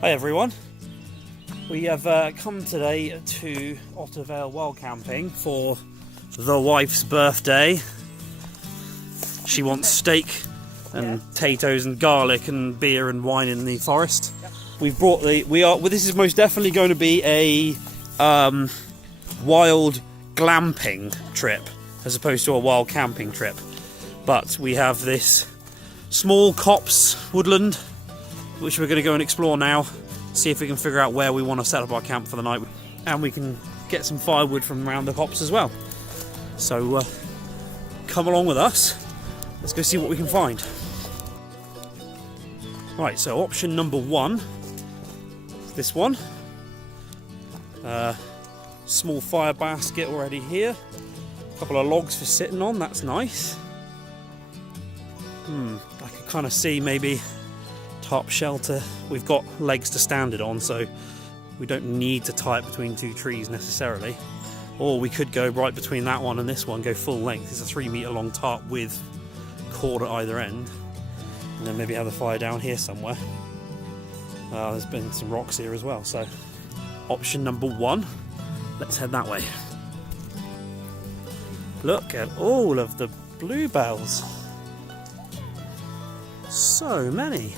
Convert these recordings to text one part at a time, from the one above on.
Hi everyone, we have come today to Otter Vale Wildcamping for the wife's birthday. She wants steak and potatoes and garlic and beer and wine in the forest. We've brought this is most definitely going to be a wild glamping trip as opposed to a wild camping trip. But we have this small copse woodland which we're going to go and explore now, see if we can figure out where we want to set up our camp for the night, and we can get some firewood from around the copse as well. So come along with us, let's go see what we can find. Right, so option number one is this one. Small fire basket already here, a couple of logs for sitting on, that's nice. I can kind of see maybe tarp shelter. We've got legs to stand it on, so we don't need to tie it between two trees necessarily. Or we could go right between that one and this one, go full length. It's a 3 metre long tarp with cord at either end, and then maybe have the fire down here somewhere. There's been some rocks here as well, so option number one, let's head that way. Look at all of the bluebells, so many.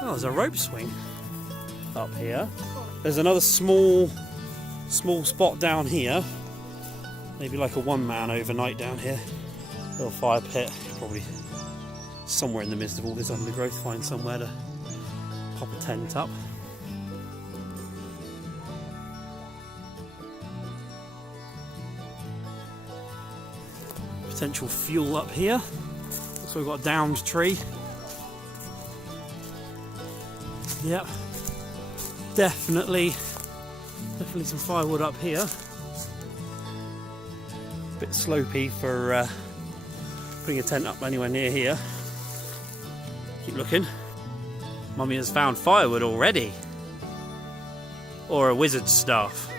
Oh, there's a rope swing up here. There's another small spot down here. Maybe like a one-man overnight down here. Little fire pit, probably somewhere in the midst of all this undergrowth. Find somewhere to pop a tent up. Potential fuel up here. So we've got a downed tree. Yep, definitely some firewood up here. A bit slopey for putting a tent up anywhere near here. Keep looking. Mummy has found firewood already. Or a wizard's staff.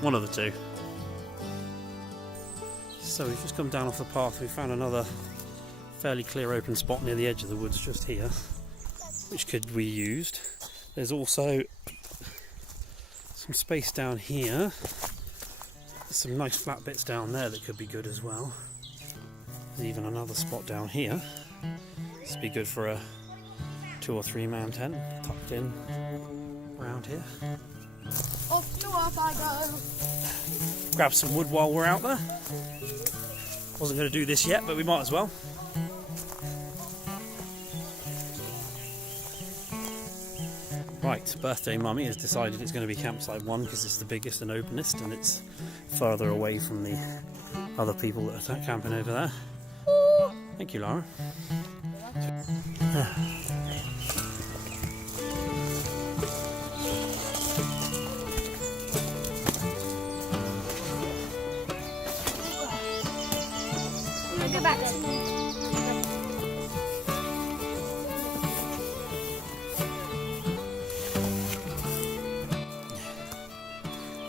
One of the two. So we've just come down off the path. We found another fairly clear open spot near the edge of the woods just here, which could be used. There's also some space down here. There's some nice flat bits down there that could be good as well. There's even another spot down here. This would be good for a 2 or 3 man tent tucked in around here. Off to up I go. Grab some wood while we're out there. Wasn't going to do this yet, but we might as well. Right, birthday mummy has decided it's going to be campsite 1 because it's the biggest and openest and it's further away from the other people that are camping over there. Thank you, Lara. Go back to me.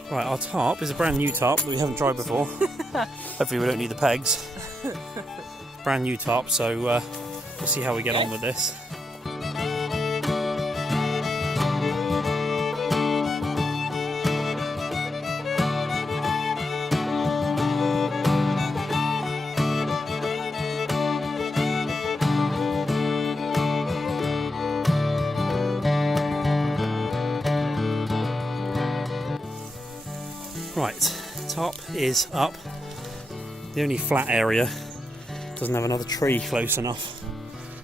Right, our tarp is a brand new tarp that we haven't tried before. Hopefully we don't need the pegs. Brand new tarp, so we'll see how we get on with this. Right, tarp is up. The only flat area doesn't have another tree close enough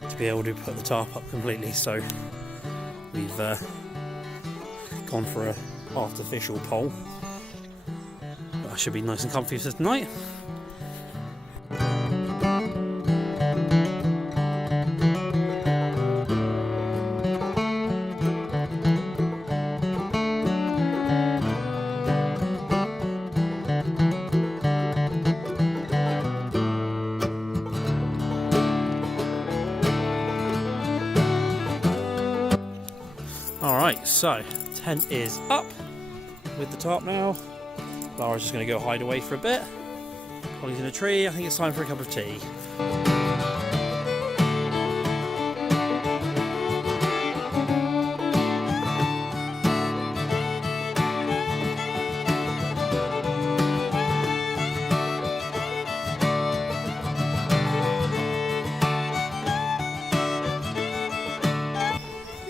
to be able to put the tarp up completely, so we've gone for an artificial pole. But that should be nice and comfy for tonight. Alright, so tent is up with the tarp now. Lara's just going to go hide away for a bit. Holly's in a tree. I think it's time for a cup of tea.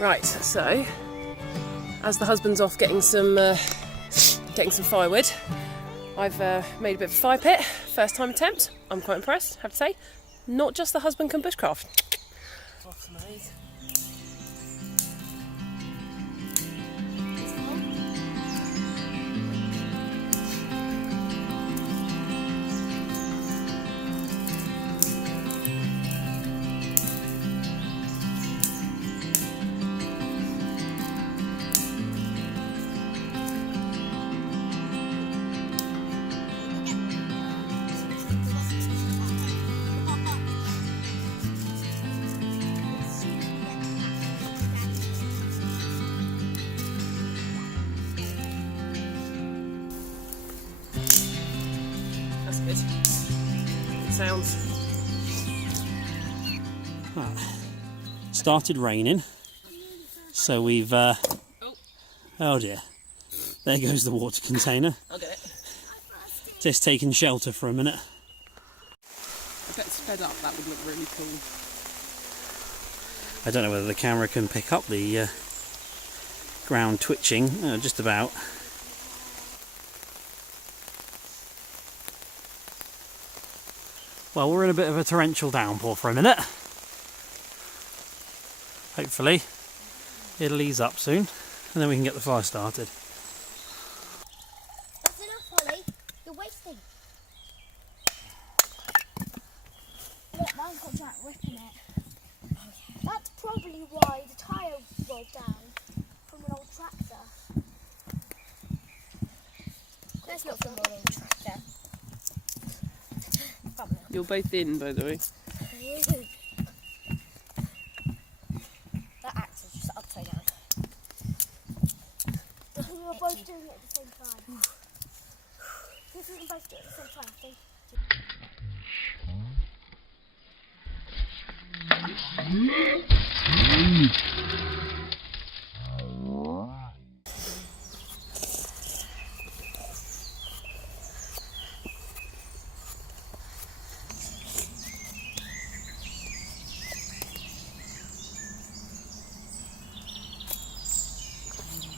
Right, so as the husband's off getting some firewood, I've made a bit of a fire pit. First time attempt. I'm quite impressed, have to say. Not just the husband can bushcraft. Off some of these. That's good. It sounds. Right. Started raining, so we've oh dear, there goes the water container. I'll get it. Just taking shelter for a minute. I bet sped up that would look really cool. I don't know whether the camera can pick up the ground twitching. Just about. Well, we're in a bit of a torrential downpour for a minute. Hopefully it'll ease up soon and then we can get the fire started. That's enough, Holly. You're wasting. Look, mine got that ripping it. That's probably why the tyre rolled down from an old tractor. That's not from an old tractor. You're both in, by the way. That axe is just upside down. We were both doing it at the same time. This isn't both doing it at the same time.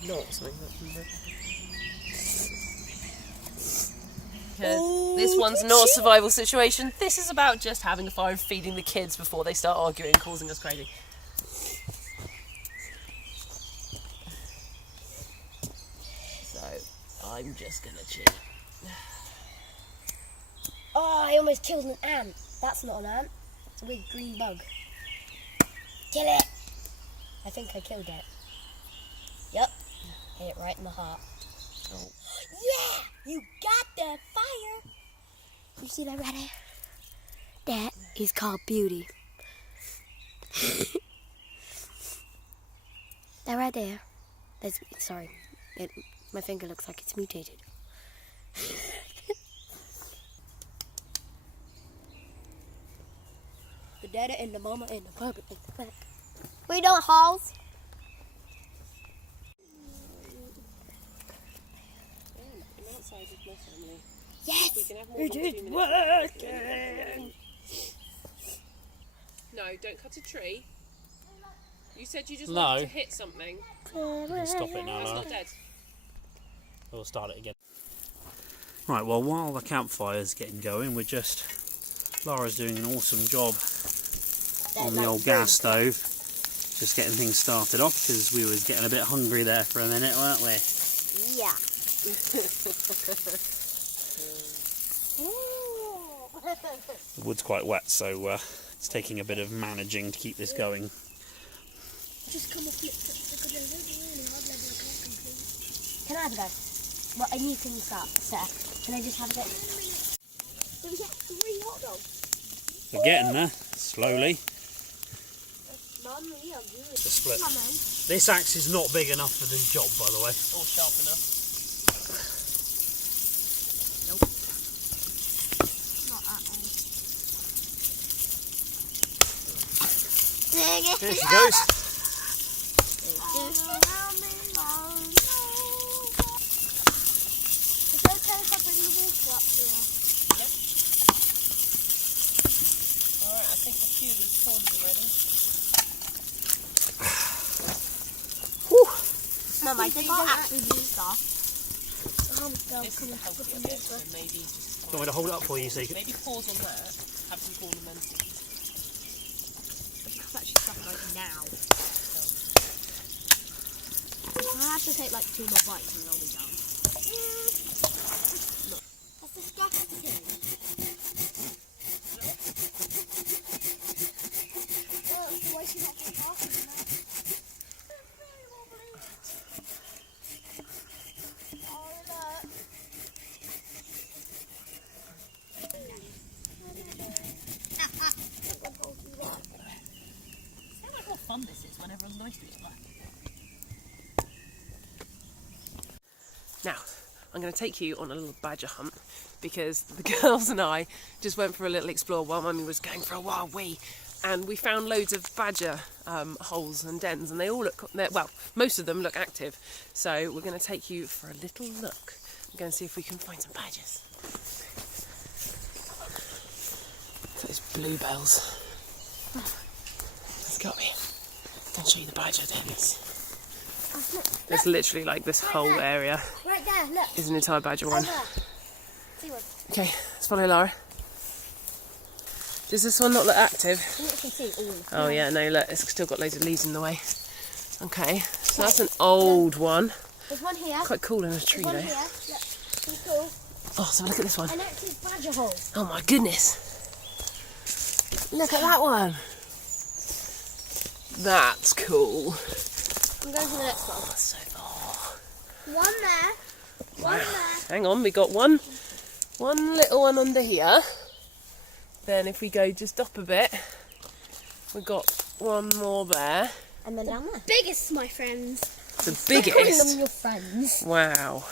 Not something that because this one's not a survival situation. This is about just having a fire and feeding the kids before they start arguing and causing us crazy. So I'm just gonna cheat. Oh, I almost killed an ant. That's not an ant. It's a big green bug. Kill it! I think I killed it. Yep. Hit it right in the heart. Oh. Yeah! You got the fire! You see that right there? That is called beauty. That right there. That's, sorry. My finger looks like it's mutated. The daddy and the mama and the puppet and the back. We don't holes. Yes, it is working. No, don't cut a tree. You said you just No. wanted to hit something. We'll stop it now, It's Lara. not dead. We'll start it again. Right, well, while the campfire's getting going, Lara's doing an awesome job on the old gas stove, just getting things started off, because we was getting a bit hungry there for a minute, weren't we? Yeah. The wood's quite wet, so it's taking a bit of managing to keep this going. Just come and flip. Can I have a go? Well, and you can start, sir. Can I just have a go? Did we get 3 hot dogs? We're getting there, slowly. Mummy, I'm doing it. The split. Come on. This axe is not big enough for this job, by the way. Or sharp enough. Nope. Not that one. There she goes. It's okay if I bring the water up here. Yep. Alright, I think a few of these corns are ready. No, mate, they can't actually do stuff. This is the healthier bit, so maybe just Do you want me to hold it up for you so you can... maybe pause on that, have some ornamentals. That's actually stuff like now. I have to take like 2 more bites and I'll be done. Look. That's disgusting. Oh, that's the way she's actually talking, isn't it? Oh, look. See how much more fun this is when everyone's nice to each other. Now, I'm going to take you on a little badger hunt because the girls and I just went for a little explore while Mummy was going for a wild wee, and we found loads of badger holes and dens, and they all look, well, most of them look active. So we're going to take you for a little look and go and see if we can find some badgers. Those bluebells. Let's go here. I'll show you the badger dens. There's literally like this whole area. Right there, look. Is an entire badger one. See one. Okay, let's follow Lara. Does this one not look active? You can see all of them. Oh yeah, no, look, it's still got loads of leaves in the way. Okay, so that's an old one. There's one here. Quite cool in a tree There's though. one here. Look, pretty cool. Oh, so look at this one. An active badger hole. Oh my goodness. Look at that one. That's cool. I'm going to the next one. Oh, so far. One there. One there. Hang on, we got one little one under here. Then if we go just up a bit, we've got one more there. And then down there. Biggest, my friends. The Calling them biggest. your friends. Wow.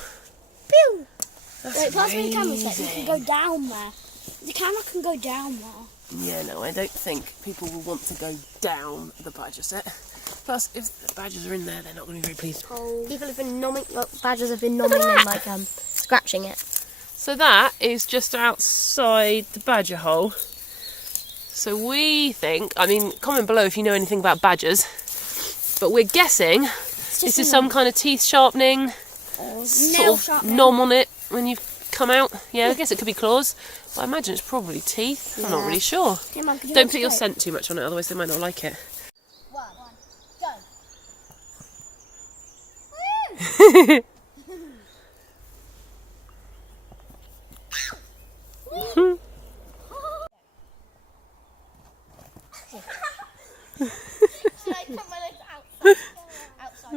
Pew! That's Wait, pass me the camera set. amazing. You can go down there. The camera can go down there. Yeah, no, I don't think people will want to go down the badger set. Plus, if the badgers are in there, they're not going to be very pleased. Oh. People have been badgers have been nomming and like scratching it. So that is just outside the badger hole. So we think, I mean, comment below if you know anything about badgers, but we're guessing this is some kind of teeth sharpening, sort of nom on it when you come out. Yeah, I guess it could be claws, but I imagine it's probably teeth. I'm not really sure. Okay, Mum, could you Don't hold put your straight? scent too much on it, otherwise they might not like it. One, go. Should I put my legs outside? Outside. 2,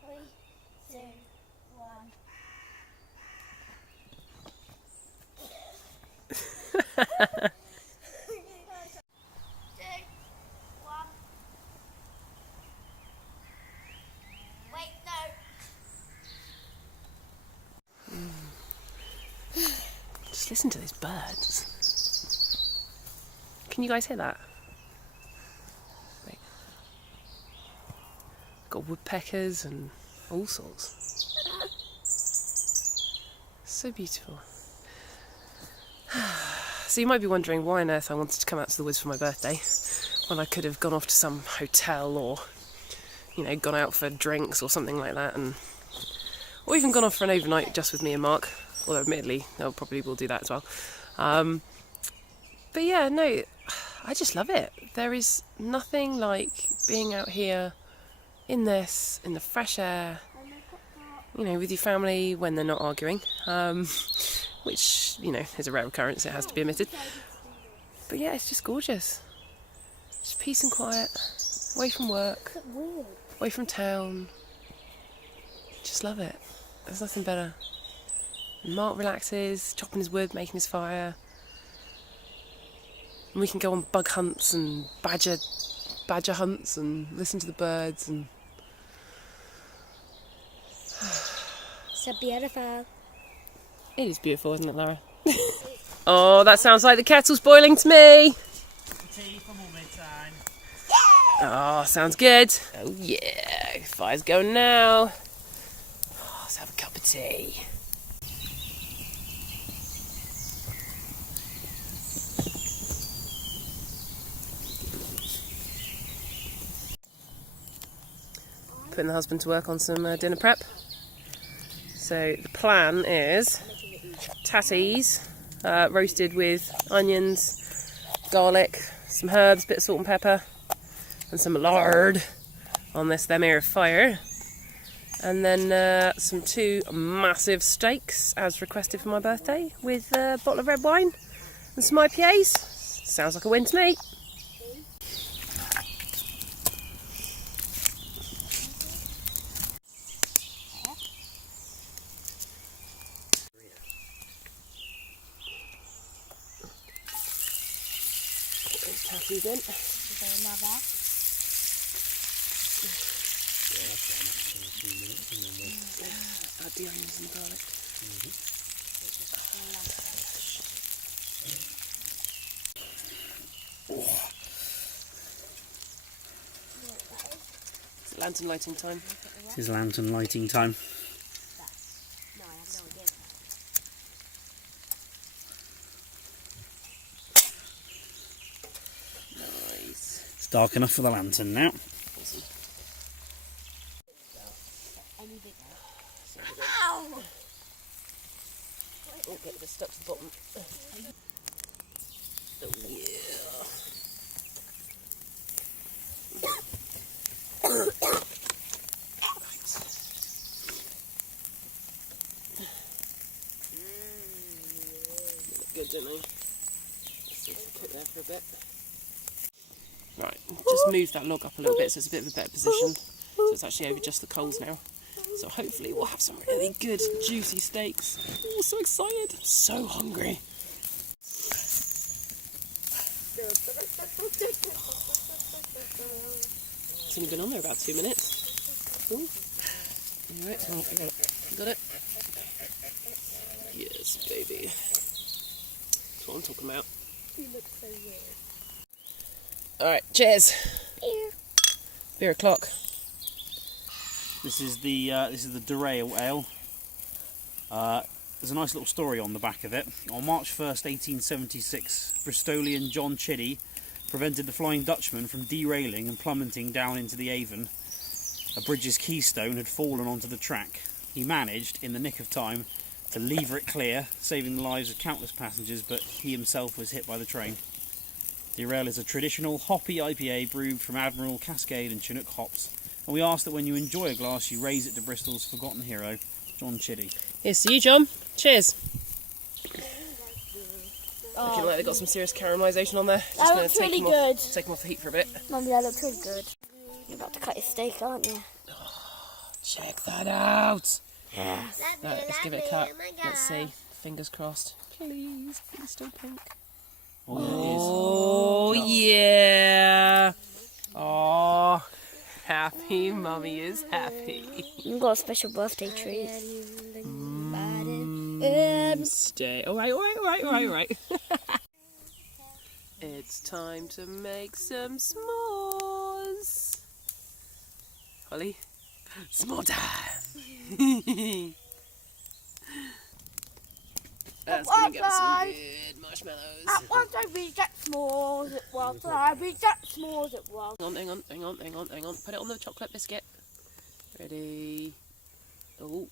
3, 2, 1. Wait, no. Just listen to those birds. Can you guys hear that? Wait. Got woodpeckers and all sorts. So beautiful. So you might be wondering why on earth I wanted to come out to the woods for my birthday when I could have gone off to some hotel or, you know, gone out for drinks or something like that, or even gone off for an overnight just with me and Mark. Although admittedly, they'll probably will do that as well. But yeah, no, I just love it. There is nothing like being out here in this, in the fresh air, you know, with your family when they're not arguing, which, you know, is a rare occurrence, it has to be admitted. But yeah, it's just gorgeous. Just peace and quiet, away from work, away from town. Just love it. There's nothing better. Mark relaxes, chopping his wood, making his fire. And we can go on bug hunts and badger hunts and listen to the birds and... So beautiful. It is beautiful, isn't it, Lara? Oh, that sounds like the kettle's boiling to me. Tea for mummy time. Oh, sounds good. Oh yeah, fire's going now. Oh, let's have a cup of tea. putting the husband to work on some dinner prep. So the plan is tatties, roasted with onions, garlic, some herbs, bit of salt and pepper, and some lard on them here fire. And then some 2 massive steaks, as requested for my birthday, with a bottle of red wine and some IPAs. Sounds like a win to me. Those tatties in. Add the onions and the garlic. It's lantern lighting time. It is lantern lighting time. No, I have no idea. Nice. It's dark enough for the lantern now. Awesome. Ow! Oh, get this stuck to the bottom. Oh yeah. Look good, don't they? Let's see if we cook there for a bit. Right, just move that log up a little bit so it's a bit of a better position. So it's actually over just the coals now. So hopefully we'll have some really good juicy steaks. Oh, so excited! I'm so hungry. It's only been on there about 2 minutes. Ooh. Alright, oh, I got it. You got it? Yes, baby. That's what I'm talking about. You look so weird. Alright, cheers. Beer. Beer o'clock. This is the Derail Ale. There's a nice little story on the back of it. On March 1st, 1876, Bristolian John Chiddy prevented the Flying Dutchman from derailing and plummeting down into the Avon. A bridge's keystone had fallen onto the track. He managed, in the nick of time, to lever it clear, saving the lives of countless passengers, but he himself was hit by the train. Derail is a traditional hoppy IPA brewed from Admiral, Cascade and Chinook hops, and we ask that when you enjoy a glass you raise it to Bristol's forgotten hero, John Chiddy. Here's to you, John. Cheers. Oh, Looking like they've got some serious caramelisation on there. Just that going looks to take really them good. take them off the heat for a bit. Mummy, that looks really good. You're about to cut your steak, aren't you? Check that out. Yeah. Right, let's give it a cut. Let's see. Fingers crossed. Please, please still pink. Oh yeah. Oh, happy mummy is happy. You've got a special birthday treat. Stay. All right. It's time to make some s'mores. Holly, s'more time. That's gonna get us some good marshmallows. At once I reject s'mores, it was. I reject s'mores, it was. Hang on. Put it on the chocolate biscuit. Ready? Oh,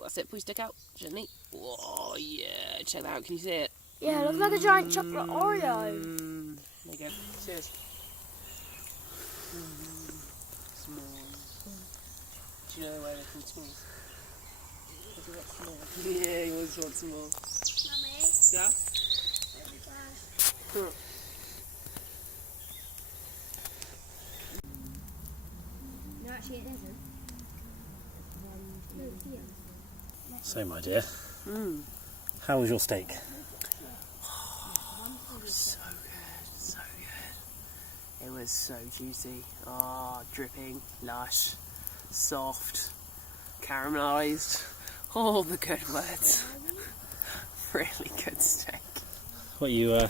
that's it. Pull your stick out gently. Oh yeah, check that out. Can you see it? Yeah, it looks like a giant chocolate Oreo. There you go. Cheers. S'mores. Do you know why they're called s'mores? Because you want some more. Yeah, you always want some more. Mummy. Yeah? No, actually it isn't. So, my dear, how was your steak? So good. It was so juicy. Dripping, lush, soft, caramelised. All the good words. Really good steak. What are you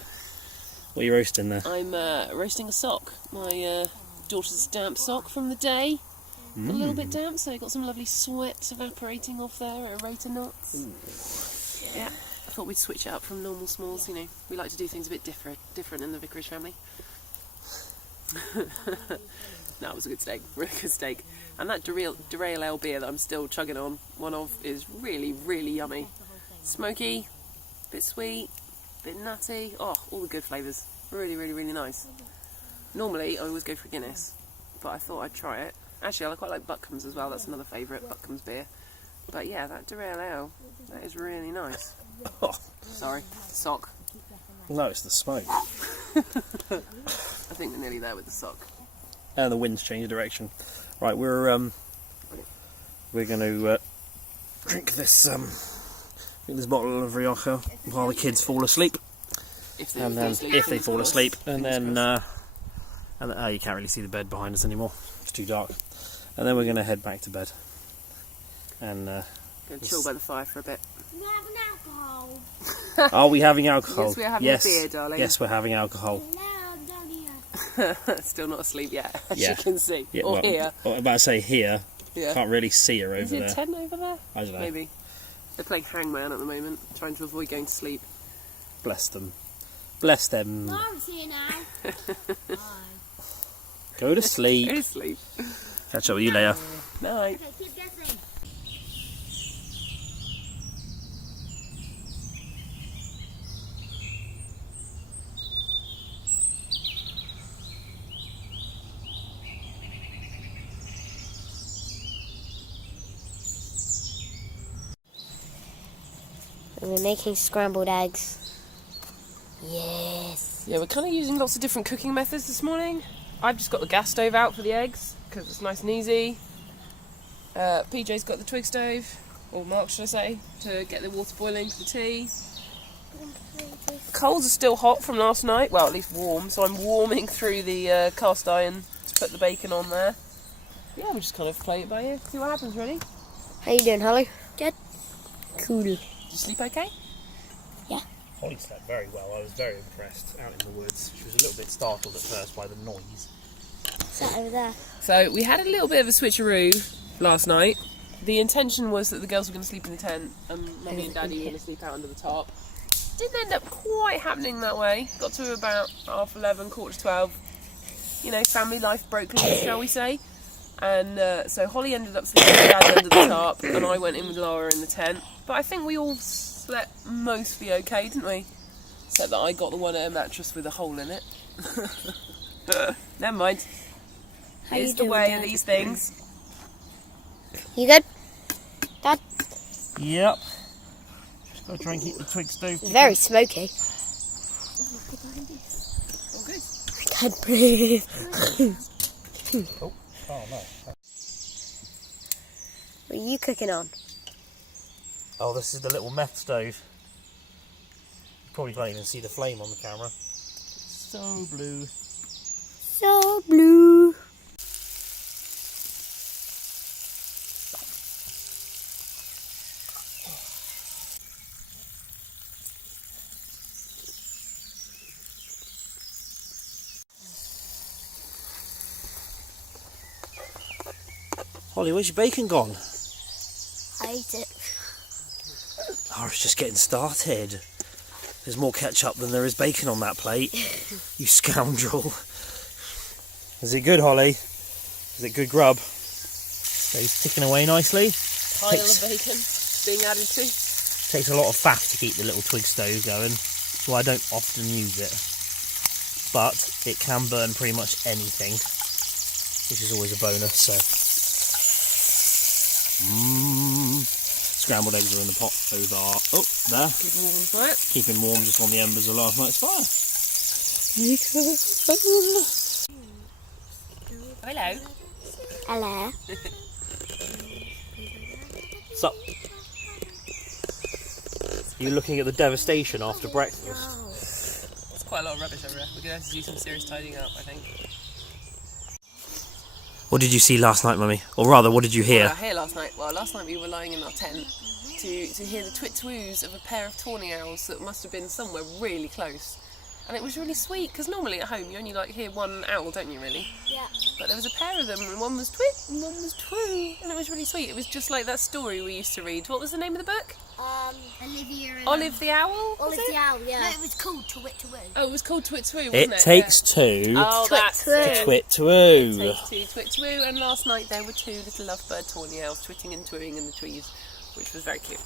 roasting there? I'm roasting a sock. My daughter's damp sock from the day. A little bit damp, so I got some lovely sweat evaporating off there at a rate of knots. Yeah, I thought we'd switch it up from normal s'mores. You know, we like to do things a bit different in the Vicarage family. No, it was a good steak, really good steak. And that Derail Ale beer that I'm still chugging on, one of, is really, really yummy. Smoky, bit sweet, bit nutty. Oh, all the good flavours. Really, really, really nice. Normally, I always go for Guinness, but I thought I'd try it. Actually, I quite like Buckham's as well. That's another favourite, Buckham's beer. But yeah, that Derail Ale, that is really nice. Oh. Sorry, sock. No, it's the smoke. I think we're nearly there with the sock. And the wind's changed direction. Right, we're going to drink this bottle of Rioja while the kids fall asleep. If they fall asleep, and then you can't really see the bed behind us anymore. It's too dark. And then we're going to head back to bed. And go chill by the fire for a bit. We have an alcohol. Are we having alcohol? Yes, we're having a beer, darling. Yes, we're having alcohol. No, I'm down here. Still not asleep yet, as Yeah. you can see. Yeah, Or here. I'm about to say here. Yeah. Can't really see her Is over it there. 10 over there? I don't know. Maybe. They're playing hangman at the moment, trying to avoid going to sleep. Bless them. Bless them. Mom's here now. Bye. Go to sleep. Go to sleep. Catch up with you later. Night. Okay, keep guessing. We're making scrambled eggs. Yes. Yeah, we're kind of using lots of different cooking methods this morning. I've just got the gas stove out for the eggs, because it's nice and easy. PJ's got the twig stove, or Mark should I say, to get the water boiling for the tea. Coals are still hot from last night, well at least warm, so I'm warming through the cast iron to put the bacon on there. Yeah, we'll just kind of play it by ear, see what happens really. How you doing, Holly? Good. Cool. Did you sleep okay? Holly slept very well. I was very impressed out in the woods. She was a little bit startled at first by the noise. Sat over there. So we had a little bit of a switcheroo last night. The intention was that the girls were going to sleep in the tent and Mummy and Daddy were going to sleep out under the tarp. Didn't end up quite happening that way. Got to about 11:30, 12:15. You know, family life broke loose, shall we say. And so Holly ended up sleeping with Dad under the tarp and I went in with Laura in the tent. But I think we all slept mostly okay, didn't we? Except that I got the one air mattress with a hole in it. Never mind. How Here's you the doing, way Dad? of these things. You good? Dad? Yep. Just got to try and keep the twig stove. Very smoky. All good. I can't breathe. Oh no. What are you cooking on? Oh, this is the little meth stove. You probably can't even see the flame on the camera. It's so blue. So blue. Holly, where's your bacon gone? I ate it. Laura's just getting started. There's more ketchup than there is bacon on that plate. You scoundrel. Is it good, Holly? Is it good grub? So he's ticking away nicely. Pile of bacon being added to. Takes a lot of faff to keep the little twig stove going, so I don't often use it. But it can burn pretty much anything, which is always a bonus, so. Scrambled eggs are in the pot over, there. Keep them warm on the fire. Keeping warm just on the embers of last night's fire. Hello. Hello. So, you're looking at the devastation after breakfast. There's quite a lot of rubbish over there. We're going to have to do some serious tidying up, I think. What did you see last night, Mummy? Or rather, what did you hear? Well, here last night. Well, last night we were lying in our tent to hear the twit-twoos of a pair of tawny owls that must have been somewhere really close. And it was really sweet, because normally at home you only hear one owl, don't you, really? Yeah. But there was a pair of them, and one was twit and one was twoo, and it was really sweet. It was just like that story we used to read. What was the name of the book? Alicia Olivia and Olive the owl? Olive the owl, yeah. No, it was called Twit Twoo. Oh, it was called Twit Twoo, wasn't It it? takes two Oh, Twit that's Twoo. it. twit twoo. Take two Twit Twoo, and last night there were 2 little lovebird tawny owls twitting and twooing in the trees, which was very cute.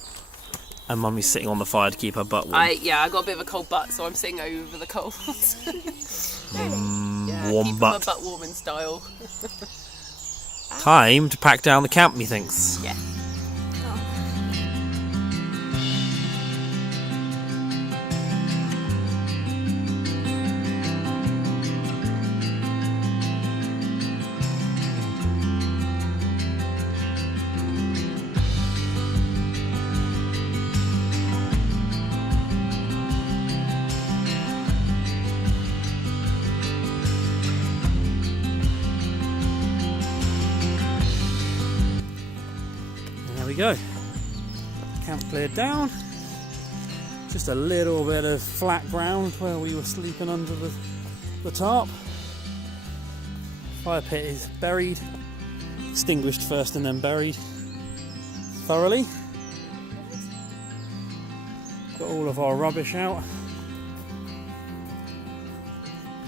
And Mummy's sitting on the fire to keep her butt warm. I got a bit of a cold butt, so I'm sitting over the coals. Warm keeping butt. my butt warm in style. Time to pack down the camp, methinks. Yeah. There we go. Camp cleared down. Just a little bit of flat ground where we were sleeping under the tarp. Fire pit is buried, extinguished first and then buried thoroughly. Got all of our rubbish out.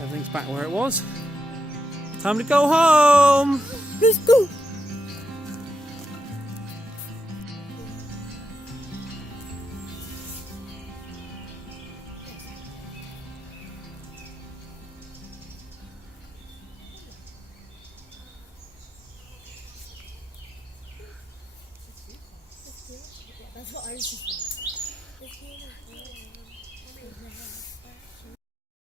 Everything's back where it was. Time to go home! Let's go! That's what I was just